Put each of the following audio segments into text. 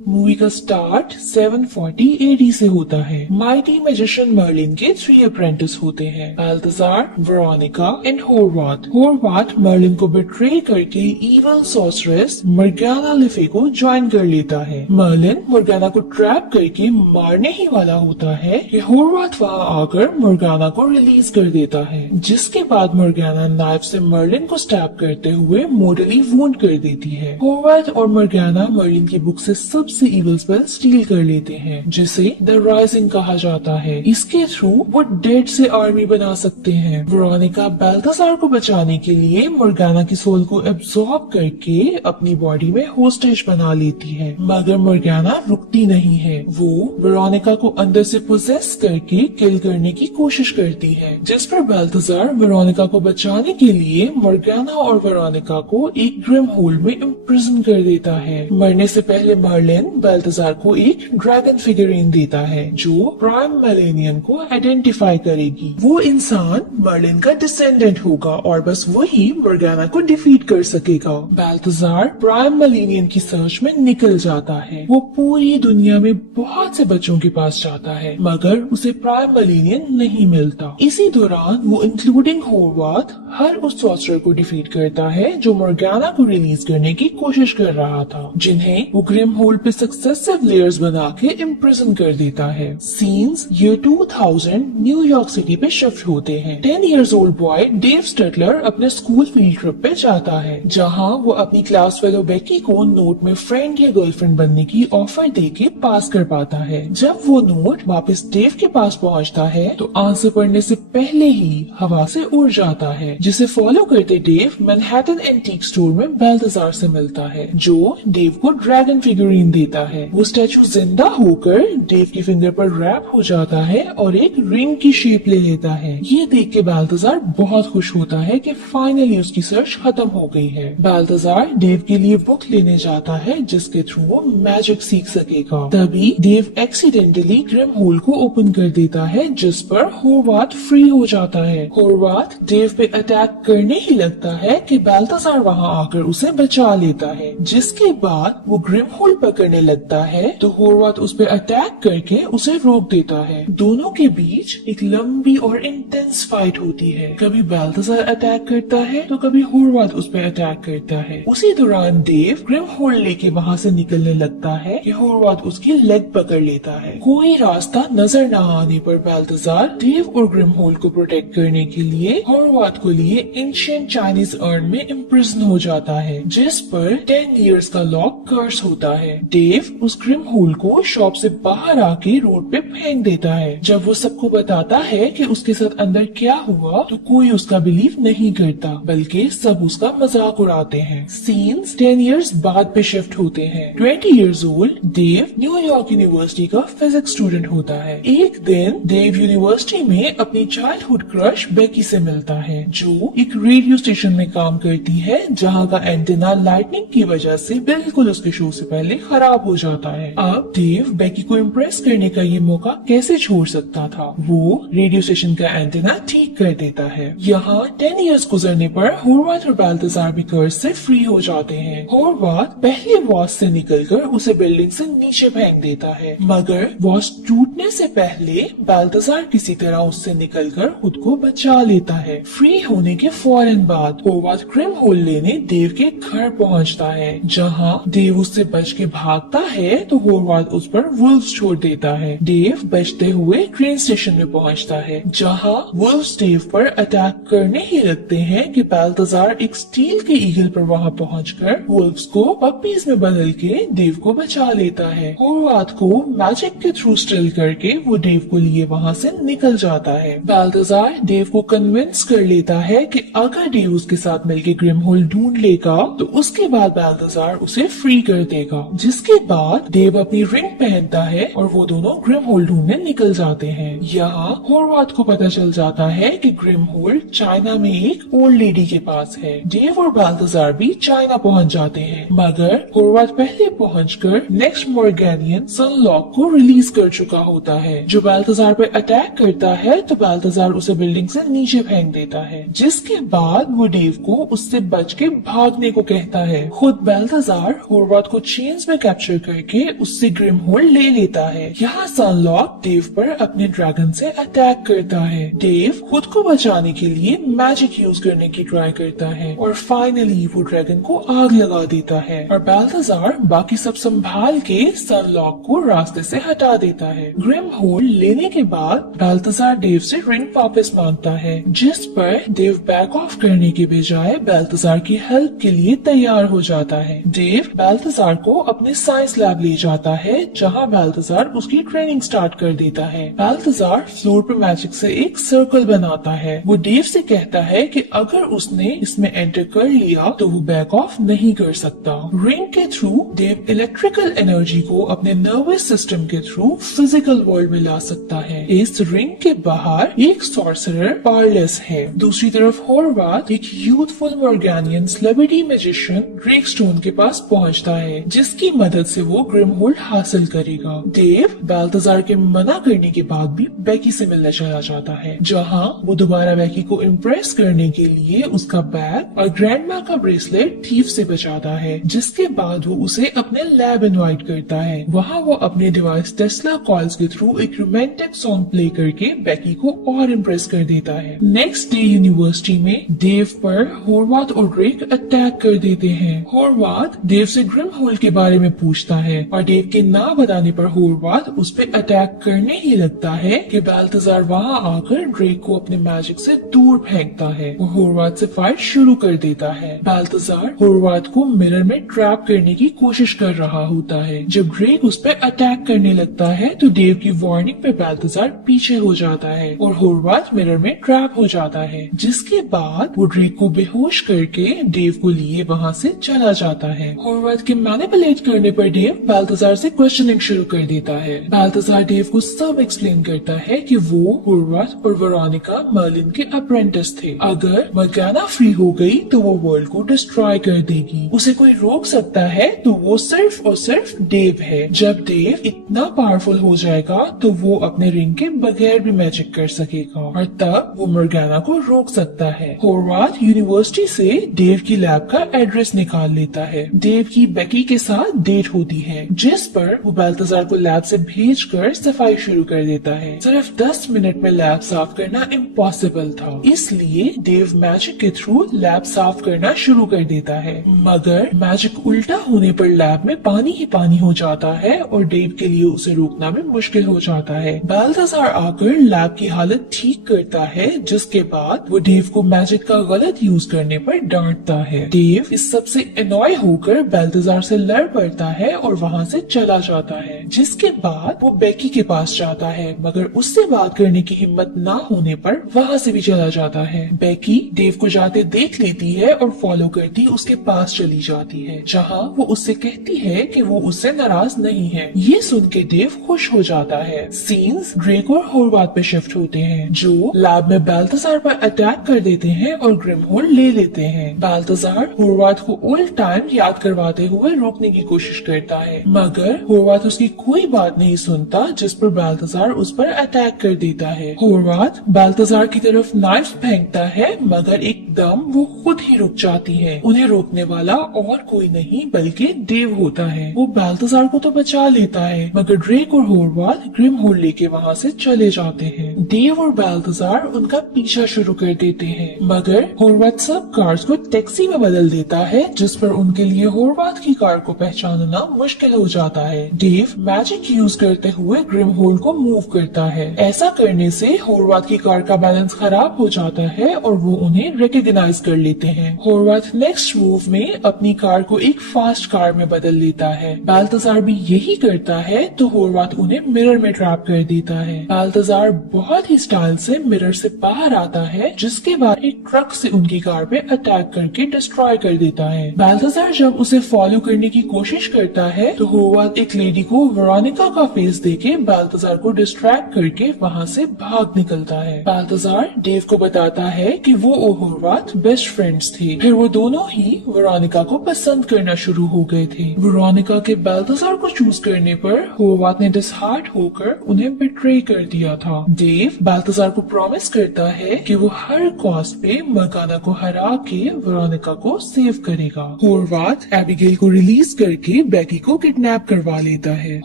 Movie का start 740 AD से होता है। माइटी मैजिशियन मर्लिन के 3 अप्रेंटिस होते हैं, बाल्थाजार, वेरोनिका एंड होरवाथ। होरवाथ मर्लिन को बिट्रे करके इवल सॉर्सरेस मॉर्गाना ले फे को ज्वाइन कर लेता है। मर्लिन मॉर्गाना को ट्रैप करके मारने ही वाला होता है कि होरवाथ वहाँ आकर मॉर्गाना को रिलीज कर देता है, जिसके बाद मॉर्गाना नाइफ से मर्लिन को स्टैब करते हुए मोर्टली वुंड कर देती है। होरवाथ और मॉर्गाना मर्लिन की बुक से सबसे इवल स्पेल स्टील कर लेते हैं, जिसे द राइजिंग कहा जाता है। इसके थ्रू वो डेड से आर्मी बना सकते हैं। वेरोनिका बाल्थाजार को बचाने के लिए मॉर्गाना की सोल को एब्सॉर्ब करके अपनी बॉडी में होस्टेज बना लेती है, मगर मॉर्गाना रुकती नहीं है। वो वेरोनिका को अंदर से पोजेस करके किल करने की कोशिश करती है, जिस पर बाल्थाजार वेरोनिका को बचाने के लिए मॉर्गाना और वेरोनिका को एक ग्रिम होल में इम्प्रिजन कर देता है। मरने से पहले मर्लिन बाल्थाजार को एक ड्रैगन फिगरिन देता है, जो प्राइम मिलेनियम को आइडेंटिफाई करेगी। वो इंसान मर्लिन का डिसेंडेंट होगा और बस वही मॉर्गाना को डिफीट कर सकेगा। बाल्थाजार प्राइम मिलेनियम की सर्च में निकल जाता है। वो पूरी दुनिया में बहुत से बच्चों के पास जाता है, मगर उसे प्राइम मिलेनियम नहीं मिलता। इसी दौरान वो इंक्लूडिंग होरवाथ हर उस सॉर्सरर को डिफीट करता है जो मॉर्गाना को रिलीज करने की कोशिश कर रहा था, जिन्हें वो ग्रिम होल पे सक्सेसिव लेयर्स बना के इम्प्रिजन कर देता है। सीन्स ईयर 2000 न्यूयॉर्क सिटी पे शिफ्ट होते हैं। 10 इयर्स ओल्ड बॉय डेव स्टटलर अपने स्कूल फील्ड ट्रिप पे जाता है, जहाँ वो अपनी क्लास फेलो बेकी को नोट में फ्रेंड या गर्लफ्रेंड बनने की ऑफर देके पास कर पाता है। जब वो नोट वापस डेव के पास पहुँचता है तो आंसर पढ़ने से पहले ही हवा से उड़ जाता है, जिसे फॉलो करते डेव मैनहट्टन एंटीक स्टोर में बाल्थाजार से मिलता है, जो डेव को ड्रैगन फिगरिन देता है। वो स्टैचू जिंदा होकर डेव की फिंगर पर रैप हो जाता है और एक रिंग की शेप ले लेता है। ये देख के बाल्थाजार बहुत खुश होता है कि फाइनली उसकी सर्च खत्म हो गई है। बाल्थाजार डेव के लिए बुक लेने जाता है, जिसके थ्रू वो मैजिक सीख सकेगा। तभी डेव एक्सीडेंटली ग्रिम होल को ओपन कर देता है, जिस पर होरवाथ फ्री हो जाता है। होरवाथ डेव पे अटैक करने ही लगता है कि बाल्थाजार वहाँ आकर उसे बचा लेता है, जिसके बाद वो ग्रिम होल पकड़ने लगता है तो होरवाथ उस पर अटैक करके उसे रोक देता है। दोनों के बीच एक लंबी और इंटेंस फाइट होती है। कभी बाल्थाजार अटैक करता है तो कभी होरवाथ उस पर अटैक करता है। उसी दौरान डेव ग्रिम होल लेके वहाँ से निकलने लगता है कि होरवाथ उसकी लेग पकड़ लेता है। कोई रास्ता नजर न आने पर बाल्थाजार डेव और ग्रिम होल को प्रोटेक्ट करने के लिए होरवाथ को लिए एंशिएंट चाइनीज अर्न में इम्प्रिजन हो जाता है, जिस पर 10 इयर्स का लॉक कर्स होता है। डेव उस ग्रिम होल को शॉप से बाहर आके रोड पे फेंक देता है। जब वो सबको बताता है कि उसके साथ अंदर क्या हुआ तो कोई उसका बिलीव नहीं करता, बल्कि सब उसका मजाक उड़ाते हैं। सीन्स 10 इयर्स बाद पे शिफ्ट होते हैं। 20 years old Dave New York university का फिजिक्स स्टूडेंट होता है। एक दिन डेव यूनिवर्सिटी में अपनी चाइल्डहुड क्रश बेकी से मिलता है, जो एक रेडियो स्टेशन में काम करती है, जहाँ का एंटेना लाइटनिंग की वजह से बिल्कुल उसके शो से पहले खराब हो जाता है। अब डेव बेकी को इम्प्रेस करने का ये मौका कैसे छोड़ सकता था। वो रेडियो स्टेशन का एंटेना ठीक कर देता है। यहाँ 10 इयर्स गुजरने पर होरवाथ और बाल्थाजार भी कर्स से फ्री हो जाते हैं। होरवाथ पहले वॉच से निकलकर उसे बिल्डिंग से नीचे फेंक देता है, मगर वॉच टूटने से पहले बाल्थाजार किसी तरह उससे निकलकर खुद को बचा लेता है। फ्री होने के फौरन बाद होरवाथ ग्रिम होल लेने डेव के घर पहुँचता है। जहाँ डेव उससे बच के भागता है तो होरवाथ उस पर वुल्व्स छोड़ देता है। डेव बचते हुए ट्रेन स्टेशन में पहुंचता है, जहां वुल्व्स डेव पर अटैक करने ही लगते हैं कि बाल्थाजार एक स्टील के ईगल पर वहां पहुंचकर वुल्व्स को पपीज में बदल के डेव को बचा लेता है। होरवाथ को मैजिक के थ्रू स्टिल करके वो डेव को लिए वहां से निकल जाता है। बाल्थाजार डेव को कन्विंस कर लेता है कि अगर डेव उसके साथ मिलकर ग्रिम होल ढूंढ लेगा तो उसके बाद बाल्थाजार उसे फ्री कर देगा, जिसके बाद डेव अपनी रिंग पहनता है और वो दोनों ग्रिम होल ढूंढने निकल जाते हैं। यहाँ होरवाथ को पता चल जाता है कि ग्रिम होल चाइना में एक ओल्ड लेडी के पास है। डेव और बाल्थाजार भी चाइना पहुँच जाते हैं, मगर होरवाथ पहले पहुंचकर नेक्स्ट मॉर्गेनियन सनलॉक को रिलीज कर चुका होता है, जो बाल्थाजार पे अटैक करता है तो बाल्थाजार उसे बिल्डिंग से नीचे फेंक देता है, जिसके बाद वो डेव को उससे बच के भागने को कहता है। खुद बाल्थाजार होरवाथ को चेन्स में कैप्चर करके उससे ग्रिम होल्ड ले लेता है। यहाँ सनलॉक डेव पर अपने ड्रैगन से अटैक करता है। डेव खुद को बचाने के लिए मैजिक यूज करने की ट्राई करता है और फाइनली वो ड्रैगन को आग लगा देता है और बाल्थाजार बाकी सब संभाल के सनलॉक को रास्ते से हटा देता है। ग्रिम होल्ड लेने के बाद बाल्थाजार डेव से रिंग वापस मांगता है, जिस पर डेव बैक ऑफ करने के बजाय बाल्थाजार की हेल्प के लिए तैयार हो जाता है। डेव बाल्थाजार को अपने साइंस लैब ले जाता है, जहाँ बाल्थाजार उसकी ट्रेनिंग स्टार्ट कर देता है। बाल्थाजार फ्लोर पर मैजिक से एक सर्कल बनाता है। वो डेव से कहता है कि अगर उसने इसमें एंटर कर लिया तो वो बैक ऑफ नहीं कर सकता। रिंग के थ्रू डेव इलेक्ट्रिकल एनर्जी को अपने नर्वस सिस्टम के थ्रू फिजिकल वर्ल्ड में ला सकता है। इस रिंग के बाहर एक सॉर्सरर पावरलेस है। दूसरी तरफ होरवाथ एक यूथफुल मॉर्गेनियन सेलिब्रिटी मैजिशियन ड्रेकस्टोन के पास पहुंचता है, जिसकी मदद से वो ग्रिम होल्ड हासिल करेगा। डेव बाल्थाजार के मना करने के बाद भी बेकी से मिलने चला जाता है, जहां वो दोबारा बेकी को इम्प्रेस करने के लिए उसका बैग और ग्रैंडमा का ब्रेसलेट थीफ से बचाता है, जिसके बाद वो उसे अपने लैब इनवाइट करता है। वहाँ वो अपने डिवाइस टेस्ला कॉल्स के थ्रू एक रोमांटिक सॉन्ग प्ले करके बेकी को और इम्प्रेस कर देता है। नेक्स्ट डे यूनिवर्सिटी में डेव पर होरवाथ और ड्रेक अटैक कर देते हैं। होरवाथ डेव से ग्रिम होल्ड के बारे में पूछता है और डेव के ना बताने पर होरवाथ उस पर अटैक करने ही लगता है कि बाल्थाजार वहाँ आकर ड्रेक को अपने मैजिक से दूर फेंकता है। वो होरवाथ से फाइट शुरू कर देता है। बाल्थाजार होरवाथ को मिरर में ट्रैप करने की कोशिश कर रहा होता है। जब ड्रेक उस पर अटैक करने लगता है तो डेव की वार्निंग पे बाल्थाजार पीछे हो जाता है और होरवाथ मिरर में ट्रैप हो जाता है, जिसके बाद वो ड्रेक को बेहोश करके डेव को लिए वहाँ से चला जाता है। होरवाथ के मैनिपुलेट करने पर डेव बाल्थाजार से क्वेश्चनिंग शुरू कर देता है। बाल्थाजार डेव को सब एक्सप्लेन करता है कि वो होरवाथ और वेरोनिका मर्लिन के अप्रेंटिस थे। अगर मॉर्गेना फ्री हो गई तो वो वर्ल्ड को डिस्ट्रॉय कर देगी। उसे कोई रोक सकता है तो वो सिर्फ और सिर्फ डेव है। जब डेव इतना पावरफुल हो जाएगा तो वो अपने रिंग के बगैर भी मैजिक कर सकेगा और तब वो मॉर्गेना को रोक सकता है। होरवाथ यूनिवर्सिटी से डेव की लैब का एड्रेस निकाल लेता है। डेव की बेकी के साथ डेट होती है, जिस पर वो बाल्थाजार को लैब से भेजकर सफाई शुरू कर देता है। सिर्फ 10 मिनट में लैब साफ करना इम्पॉसिबल था, इसलिए डेव मैजिक के थ्रू लैब साफ करना शुरू कर देता है। मगर मैजिक उल्टा होने पर लैब में पानी ही पानी हो जाता है और डेव के लिए उसे रोकना भी मुश्किल हो जाता है। बाल्थाजार आकर लैब की हालत ठीक करता है, जिसके बाद वो डेव को मैजिक का गलत यूज करने पर डांटता है। डेव इस सबसे एनॉय होकर बाल्थाजार से लड़ पड़ता है और वहाँ से चला जाता है, जिसके बाद वो बेकी के पास जाता है, मगर उससे बात करने की हिम्मत ना होने पर वहाँ से भी चला जाता है। बेकी डेव को जाते देख लेती है और फॉलो करती उसके पास चली जाती है, जहाँ वो उससे कहती है कि वो उससे नाराज नहीं है। ये सुन के डेव खुश हो जाता है। सीन्स ड्रेक और होरवाथ पे शिफ्ट होते हैं, जो लैब में बाल्थाजार पर अटैक कर देते हैं और ग्रिम होल्ड ले लेते हैं। बाल्थाजार होरवाथ को ओल्ड टाइम याद करवाते हुए रोकने की कोशिश करता है, मगर होरवाथ उसकी कोई बात नहीं सुनता, जिस पर बाल्थाजार उस पर अटैक कर देता है। होरवाथ बाल्थाजार की तरफ नाइफ फेंकता है, मगर एकदम वो खुद ही रुक जाती है। उन्हें रोकने वाला और कोई नहीं बल्कि डेव होता है। वो बाल्थाजार को तो बचा लेता है, मगर ड्रेक और होरवाथ ग्रिम होल्ड लेके वहाँ से चले जाते हैं। डेव और बाल्थाजार उनका पीछा शुरू कर देते हैं, मगर होरवाथ सब कार्स को टैक्सी में बदल देता है, जिस पर उनके लिए होरवाथ की कार को पहचानना मुश्किल हो जाता है। डेव मैजिक यूज करते हुए ग्रिम होल्ड को मूव करता है। ऐसा करने से होरवाथ की कार का बैलेंस खराब हो जाता है और वो उन्हें रिकॉग्नाइज कर लेते हैं। होरवाथ नेक्स्ट मूव में अपनी कार को एक फास्ट कार में बदल लेता है। बाल्थाजार भी यही करता है तो होरवाथ उन्हें मिरर में ट्रैप कर देता है। बाल्थाजार बहुत ही स्टाइल से मिरर से बाहर आता है, जिसके बाद एक ट्रक से उनकी कार पे अटैक करके डिस्ट्रॉय कर देता है। बाल्थाजार जब उसे फॉलो करने की कोशिश करता है तो होरवाथ एक लेडी को वेरोनिका का फेस देके बाल्थाजार को डिस्ट्रैक्ट करके वहाँ से भाग निकलता है। बाल्थाजार डेव को बताता है कि वो और होरवाथ होरवाथ बेस्ट फ्रेंड्स थे। फिर वो दोनों ही वेरोनिका को पसंद करना शुरू हो गए थे। वेरोनिका के बाल्थाजार को चूज करने पर होरवाथ ने डिसहार्ट होकर उन्हें बिट्रे कर दिया था। डेव बाल्थाजार को प्रॉमिस करता है कि वो हर कॉस्ट पे मर्गाना को हरा के वेरोनिका को सेव करेगा। होरवाथ एबिगेल को रिलीज करके बेकी को किडनैप करवा लेता है।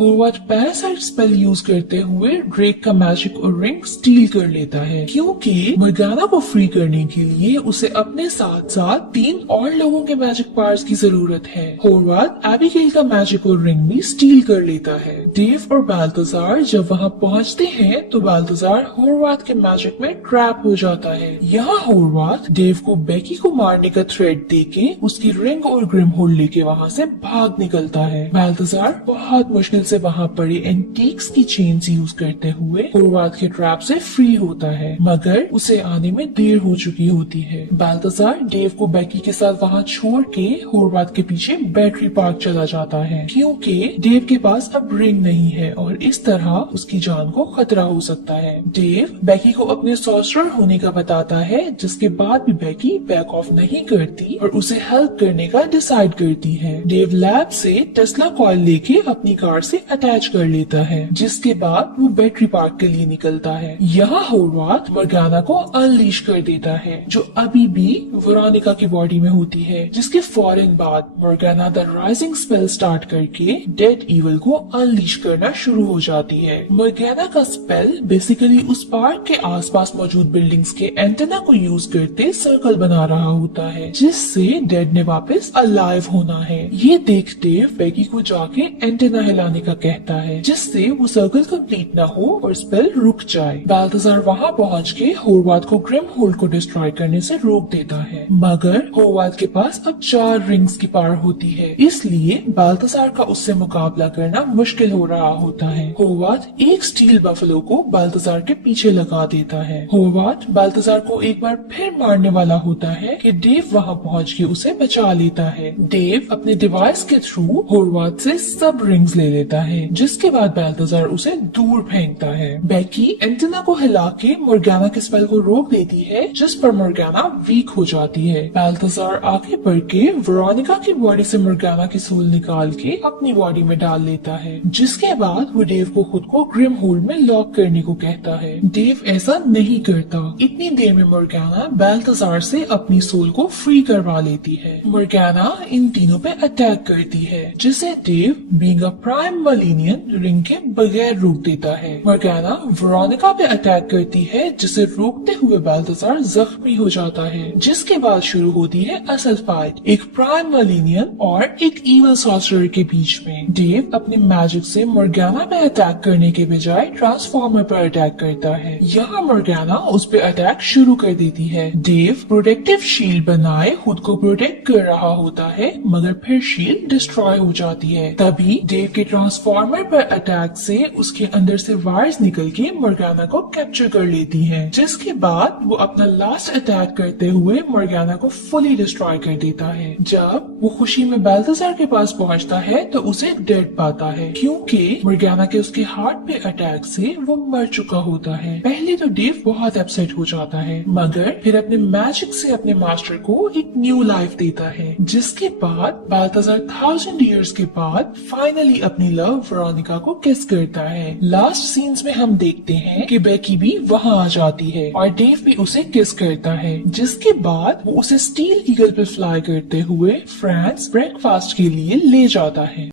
होरवाथ पैरासाइट स्पेल यूज करते हुए ड्रेक का मैजिक और रिंग स्टील कर लेता है, क्योंकि मर्गाना को फ्री करने के लिए उसे अपने साथ साथ 3 और लोगों के मैजिक पावर्स की जरूरत है। होरवाथ एबिगेल का मैजिक और रिंग भी स्टील कर लेता है। डेव और बाल्थाजार जब वहाँ पहुँचते हैं तो बाल्थाजार होरवाथ के मैजिक में ट्रैप हो जाता है। यहाँ होरवाथ डेव को बेकी को मारने का थ्रेट देके उसकी रिंग और ग्रिम होल्ड लेके वहाँ से भाग निकलता है। बाल्थाजार बहुत मुश्किल से वहाँ पड़े एंटीक्स की चेन्स यूज करते हुए होरवाथ के ट्रैप से फ्री होता है, मगर उसे आने में देर हो चुकी होती है। बाल्थाजार डेव को बेकी के साथ वहाँ छोड़ के होरवाथ के पीछे बैटरी पार्क चला जाता है, क्योंकि डेव के पास अब रिंग नहीं है और इस तरह उसकी जान को खतरा हो सकता है। डेव बेकी को अपने सॉर्सरर होने का बताता है, जिसके बाद भी बेकी बैक ऑफ नहीं करती और उसे हेल्प करने का डिसाइड करती है। डेव लैब से टेस्ला कॉइल लेके अपनी कार से अटैच कर लेता है, जिसके बाद वो बैटरी पार्क के लिए निकलता है। यहाँ होरवाथ मर्गाना को अनलीश कर देता है, जो अभी भी वेरोनिका की बॉडी में होती है, जिसके फौरन बाद मर्गाना द राइजिंग स्पेल स्टार्ट करके डेड इवल को अनलीश करना शुरू हो जाती है। मर्गाना का स्पेल बेसिकली उस पार्क के आसपास मौजूद बिल्डिंग्स के एंटेना को यूज करते सर्कल बना रहा होता है, जिससे डेड ने वापस अलाइव होना है। ये देख डेव बेकी को जाके एंटेना हिलाने का कहता है, जिससे वो सर्कल कंप्लीट ना हो और स्पेल रुक जाए। बाल्थाजार वहाँ पहुँच के होरवाथ को ग्रिम होल्ड को डिस्ट्रॉय करने से रोक देता है, मगर होरवाथ के पास अब 4 रिंग्स की पावर होती है, इसलिए बाल्थाजार का उससे मुकाबला करना मुश्किल हो रहा होता है। होरवाथ एक स्टील बफलो को बाल्थाजार के पीछे लगा देता है। होरवाथ बाल्थाजार को एक बार फिर मारने वाला होता है कि डेव वहाँ पहुँच के उसे बचा लेता है। डेव अपने डिवाइस के थ्रू होरवाथ से सब रिंग्स ले लेता है, जिसके बाद बाल्थाजार उसे दूर फेंकता है। बेकी एंटेना को हिला के मर्गाना के स्पेल को रोक देती है, जिस पर मर्गाना वीक हो जाती है। बाल्थाजार आगे बढ़ के वेरोनिका की बॉडी से मर्गाना की सोल निकाल के अपनी बॉडी में डाल लेता है, जिसके बाद वो डेव को खुद को ग्रिम होल्ड में लॉक करने को कहता है। डेव ऐसा नहीं करता। इतनी देर में मर्गाना बाल्थाजार से अपनी सोल को फ्री करवा लेती है। मर्गाना इन तीनों पे अटैक करती है, जिसे डेव बीइंग अ प्राइम मलेनियन रिंग के बगैर रोक देता है। मर्गाना वेरोनिका पे अटैक करती है, जिसे रोकते हुए बाल्थाजार जख्मी हो जाता है, जिसके बाद शुरू होती है असल फाइट, एक प्राइम मलेनियन और एक इविल सॉर्सरर के बीच में। डेव अपने मैजिक से मर्गाना पे अटैक करने के बजाय ट्रांसफॉर्मर पर अटैक करता है। यहाँ मर्गाना उस पे अटैक शुरू कर देती है। डेव प्रोटेक्टिव शील्ड बनाए खुद को प्रोटेक्ट कर रहा होता है, मगर फिर शील्ड डिस्ट्रॉय हो जाती है। तभी डेव के ट्रांसफॉर्मर पर अटैक से उसके अंदर से वायर्स निकल के मर्गाना को कैप्चर कर लेती हैं, जिसके बाद वो अपना लास्ट अटैक करते हुए मर्गाना को फुली डिस्ट्रॉय कर देता है। जब वो खुशी में बाल्थाजार के पास पहुंचता है तो उसे डेड पाता है, क्योंकि मर्गाना के उसके हार्ट पे अटैक से वो मर चुका होता है। पहले तो डेव बहुत अपसेट हो जाता है, मगर फिर अपने मैजिक से अपने मास्टर को एक न्यू लाइफ देता है, जिसके बाद बाल्थाजार 1000 ईयर्स के बाद फाइनली अपनी लव वेरोनिका को किस करता है। लास्ट सीन्स में हम देखते हैं कि बेकी भी वहाँ आ जाती है और डेव भी उसे किस करता है, जिसके बाद वो उसे स्टील ईगल पे फ्लाई करते हुए फ्रांस ब्रेकफास्ट के लिए ले जाता है।